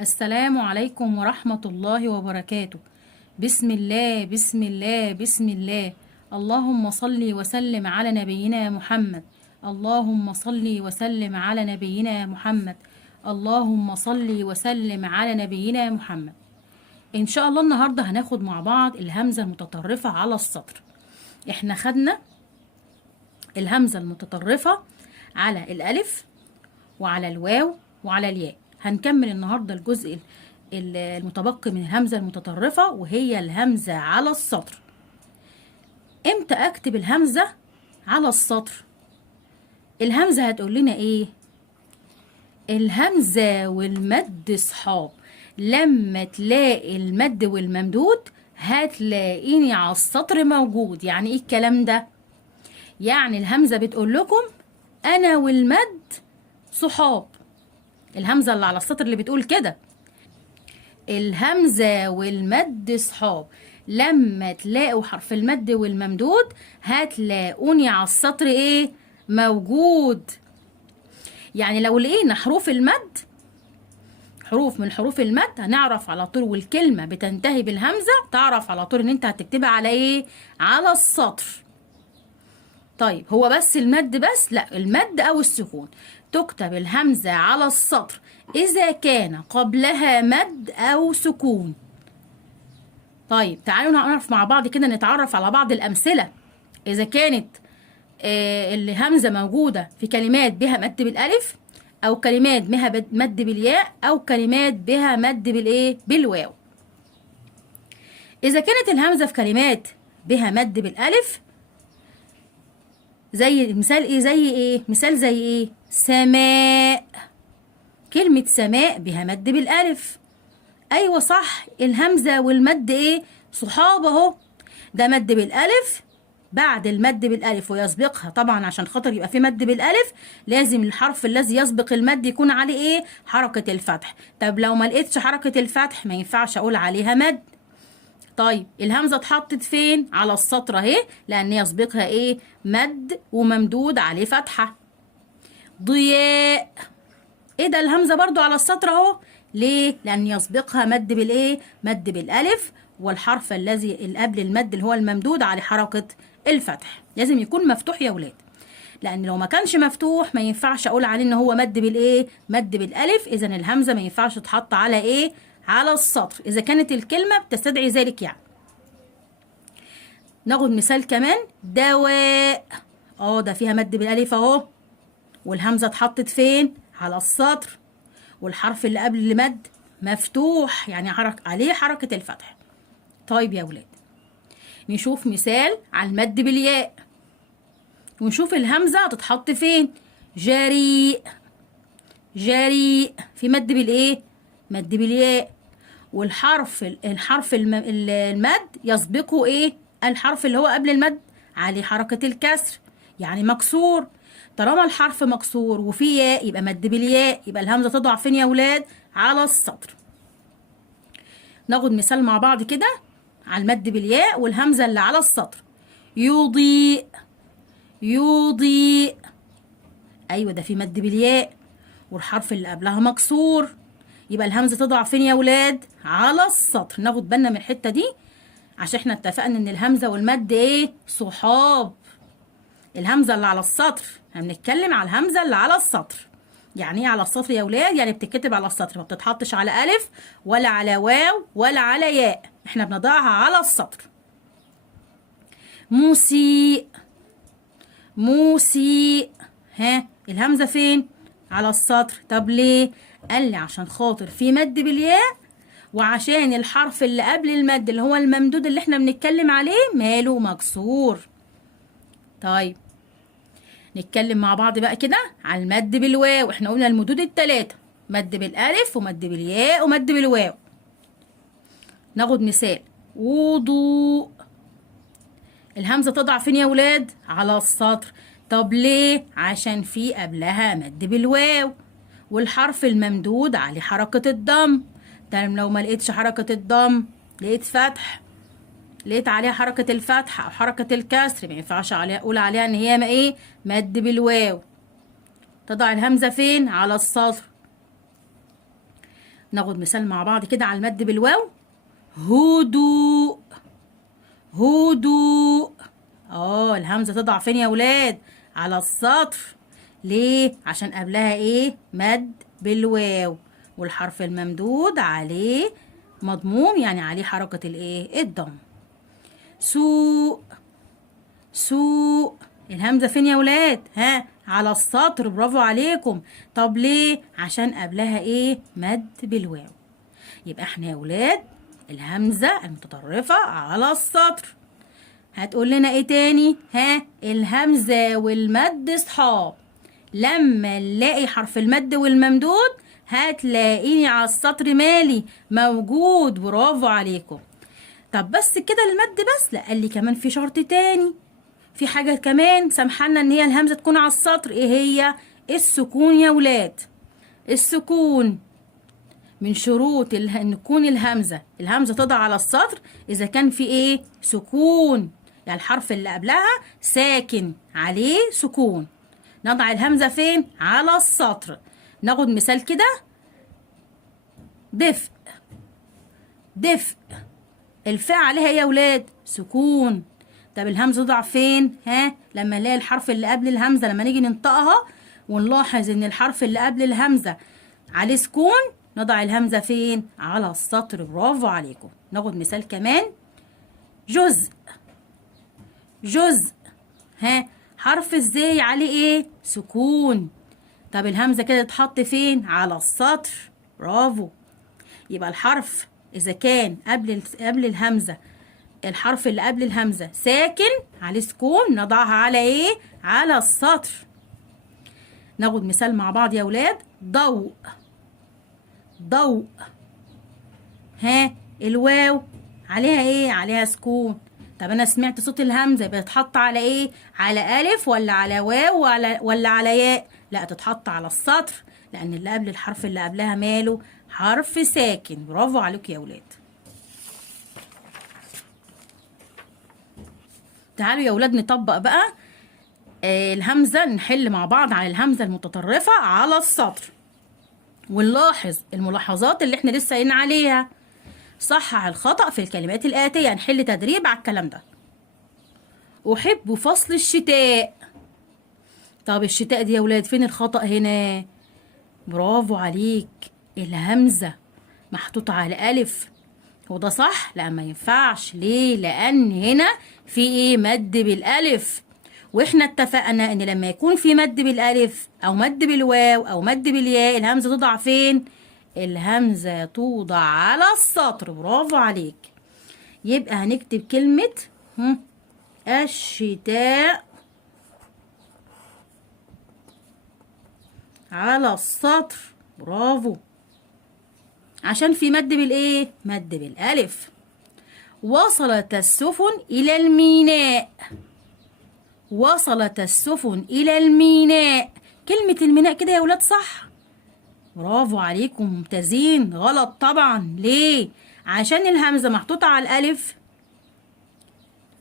السلام عليكم ورحمة الله وبركاته. بسم الله بسم الله بسم الله. اللهم صل وسلم على نبينا محمد. اللهم صل وسلم على نبينا محمد. اللهم صل وسلم على نبينا محمد. إن شاء الله النهاردة هناخد مع بعض الهمزة المتطرفة على السطر. احنا خدنا الهمزة المتطرفة على الألف وعلى الواو وعلى الياء. هنكمل النهاردة الجزء المتبقي من الهمزة المتطرفة وهي الهمزة على السطر. امتى اكتب الهمزة على السطر؟ الهمزة هتقول لنا ايه؟ الهمزة والمد صحاب، لما تلاقي المد والممدود هتلاقيني على السطر موجود. يعني ايه الكلام ده؟ يعني الهمزة بتقول لكم انا والمد صحاب. الهمزة اللي على السطر اللي بتقول كده، الهمزة والمد صحاب، لما تلاقوا حرف المد والممدود هتلاقوني على السطر ايه؟ موجود. يعني لو لقينا حروف المد، حروف من حروف المد، هنعرف على طول، والكلمة بتنتهي بالهمزة تعرف على طول ان انت هتكتبها على ايه؟ على السطر. طيب هو بس المد بس؟ لا، المد او السكون. تكتب الهمزة على السطر إذا كان قبلها مد أو سكون. طيب تعالوا نعرف مع بعض كده، نتعرف على بعض الأمثلة. إذا كانت الهمزة موجودة في كلمات بها مد بالألف، أو كلمات بها مد بالياء، أو كلمات بها مد بالإيه؟ بالواو. إذا كانت الهمزة في كلمات بها مد بالألف، زي مثال إيه؟ زي إيه؟ مثال زي إيه؟ سماء. كلمة سماء بها مد بالألف. أيوة صح، الهمزة والمد إيه؟ صحاب أهو. ده مد بالألف، بعد المد بالألف ويسبقها طبعا عشان خاطر يبقى في مد بالألف لازم الحرف الذي يسبق المد يكون عليه إيه؟ حركة الفتح. طب لو ما لقيتش حركة الفتح ما ينفعش أقول عليها مد. طيب الهمزة اتحطت فين؟ على السطر أهي، لأن يسبقها إيه؟ مد وممدود عليه فتحة. ضياء. ايه ده؟ الهمزة برضو على السطر اهو. ليه؟ لان يسبقها مد بالايه؟ مد بالالف، والحرف الذي اللي قبل المد اللي هو الممدود على حركة الفتح لازم يكون مفتوح يا ولاد، لان لو ما كانش مفتوح ما ينفعش اقول عليه ان هو مد بالايه؟ مد بالالف. اذا الهمزة ما ينفعش تحط على ايه؟ على السطر اذا كانت الكلمة بتستدعي ذلك. يعني ناخد مثال كمان، دواء. ده فيها مد بالالف اهو، والهمزة اتحطت فين؟ على السطر، والحرف اللي قبل المد مفتوح، يعني عليه حركة الفتح. طيب يا ولاد نشوف مثال على المد بالياء، ونشوف الهمزة هتتحط فين. جريء. جريء في مد بالايه؟ مد بالياء، والحرف المد يسبقه ايه؟ الحرف اللي هو قبل المد عليه حركة الكسر، يعني مكسور. طالما الحرف مكسور وفي ياء يبقى مد بالياء، يبقى الهمزة تضع فين يا ولاد؟ على السطر. ناخد مثال مع بعض كده على المد بالياء والهمزة اللي على السطر. يضيء. يضيء. ايوه ده في مد بالياء والحرف اللي قبلها مكسور، يبقى الهمزة تضع فين يا ولاد؟ على السطر. ناخد بالنا من الحتة دي عشان احنا اتفقنا ان الهمزة والمد ايه؟ صحاب. الهمزة اللي على السطر، هنتكلم على الهمزة اللي على السطر. يعني ايه على السطر يا ولاد؟ يعني بتتكتب على السطر، ما بتتحطش على ألف ولا على واو ولا على ياء، احنا بنضعها على السطر. مسيء. مسيء. الهمزة فين؟ على السطر. طب ليه؟ قال لي عشان خاطر في مد بالياء، وعشان الحرف اللي قبل المد اللي هو الممدود اللي احنا بنتكلم عليه ماله؟ مكسور. طيب نتكلم مع بعض بقى كده على المد بالواو. احنا قلنا المدود التلاتة، مد بالالف ومد بالياء ومد بالواو. ناخد مثال، وضوء. الهمزة تضع فين يا ولاد؟ على السطر. طب ليه؟ عشان في قبلها مد بالواو، والحرف الممدود عليه حركة الضم. طب لو ما لقيتش حركة الضم، لقيت فتح، لقيت عليها حركة الفتح أو حركة الكسر، ما ينفعش أقول عليها إن هي ما إيه؟ مد بالواو. تضع الهمزة فين؟ على السطر. ناخد مثال مع بعض كده على المد بالواو. هدوء. هدوء. الهمزة تضع فين يا ولاد؟ على السطر. ليه؟ عشان قبلها ايه؟ مد بالواو، والحرف الممدود عليه مضموم، يعني عليه حركة الايه؟ الضم. سوء. سوء. الهمزة فين يا ولاد؟ على السطر. برافو عليكم. طب ليه؟ عشان قبلها ايه؟ مد بالواو. يبقى احنا يا ولاد الهمزة المتطرفة على السطر. هتقول لنا ايه تاني؟ الهمزة والمد صحاب. لما نلاقي حرف المد والممدود هتلاقيني على السطر مالي موجود. برافو عليكم. طب بس كده المد بس؟ لا، قال لي كمان في شرط تاني، في حاجة كمان سامحالنا ان هي الهمزة تكون على السطر. ايه هي؟ السكون يا ولاد. السكون من شروط ان تكون الهمزة تضع على السطر اذا كان في ايه؟ سكون، يعني الحرف اللي قبلها ساكن عليه سكون. نضع الهمزة فين؟ على السطر. ناخد مثال كده. دفء. دفء. الفاء عليها يا ولاد سكون. طب الهمزة تضع فين؟ لما نلاقي الحرف اللي قبل الهمزة، لما نيجي ننطقها ونلاحظ ان الحرف اللي قبل الهمزة عليه سكون، نضع الهمزة فين؟ على السطر. برافو عليكم. ناخد مثال كمان. جزء. جزء. حرف ازاي عليه ايه؟ سكون. طب الهمزة كده تتحط فين؟ على السطر. برافو. يبقى الحرف اذا كان قبل الهمزة، الحرف اللي قبل الهمزة ساكن عليه سكون، نضعها على ايه؟ على السطر. ناخد مثال مع بعض يا ولاد. ضوء. ضوء. الواو عليها ايه؟ عليها سكون. طب انا سمعت صوت الهمزة بتتحط على ايه؟ على الف ولا على واو ولا على ياء؟ لا، تتحط على السطر، لان اللي قبل الحرف اللي قبلها ماله؟ حرف ساكن. برافو عليك يا ولاد. تعالوا يا ولاد نطبق بقى الهمزة، نحل مع بعض على الهمزة المتطرفة على السطر، ونلاحظ الملاحظات اللي احنا لسه قايلين عليها. صحح الخطأ في الكلمات الآتية. نحل تدريب على الكلام ده. أحب فصل الشتاء. طب الشتاء دي يا ولاد فين الخطأ هنا؟ برافو عليك، الهمزة محطوطة على ألف. وده صح؟ لا، ما ينفعش. ليه؟ لأن هنا في ايه؟ مد بالألف. واحنا اتفقنا ان لما يكون في مد بالألف او مد بالواو او مد بالياء، الهمزة توضع فين؟ الهمزة توضع على السطر. برافو عليك. يبقى هنكتب كلمة الشتاء على السطر. برافو، عشان في مد بالايه؟ مد بالالف. وصلت السفن الى الميناء. وصلت السفن الى الميناء. كلمة الميناء كده يا ولاد صح؟ برافو عليكم، ممتازين. غلط طبعا. ليه؟ عشان الهمزة محطوطة على الالف،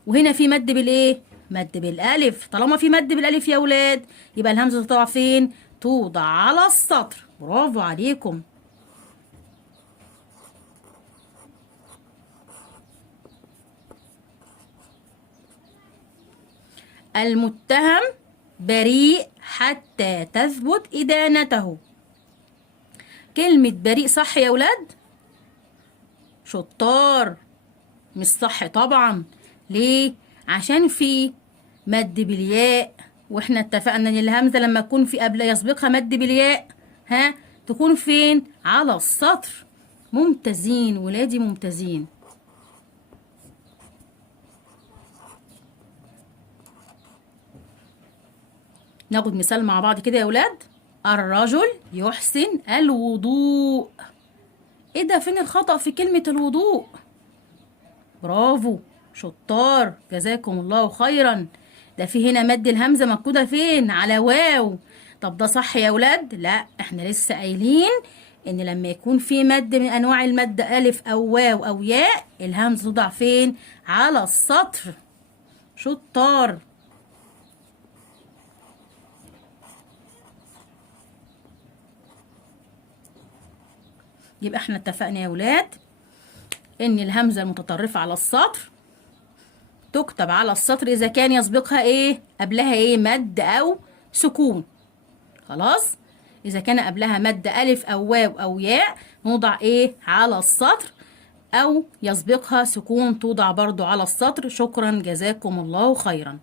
وهنا في مد بالايه؟ مد بالالف. طالما في مد بالالف يا ولاد، يبقى الهمزة تطلع فين؟ توضع على السطر. برافو عليكم. المتهم بريء حتى تثبت إدانته. كلمة بريء صح يا ولاد؟ شطار. مش صح طبعا. ليه؟ عشان في مد بالياء، واحنا اتفقنا ان الهمزة لما تكون في قبل يسبقها مد بالياء تكون فين؟ على السطر. ممتازين ولادي، ممتازين. ناخد مثال مع بعض كده يا ولاد. الرجل يحسن الوضوء. ايه ده؟ فين الخطأ في كلمة الوضوء؟ برافو، شطار، جزاكم الله خيرا. ده في هنا مد الهمزة مفقودة فين؟ على واو. طب ده صح يا ولاد؟ لا، احنا لسه قايلين ان لما يكون في مد من انواع المد الف او واو او ياء، الهمزة توضع فين؟ على السطر. شطار. يبقى احنا اتفقنا يا ولاد ان الهمزة المتطرفة على السطر تكتب على السطر اذا كان يسبقها ايه قبلها ايه مد او سكون. خلاص، اذا كان قبلها مد الف او واو او ياء نوضع ايه على السطر، او يسبقها سكون توضع برضو على السطر. شكرا، جزاكم الله خيرا.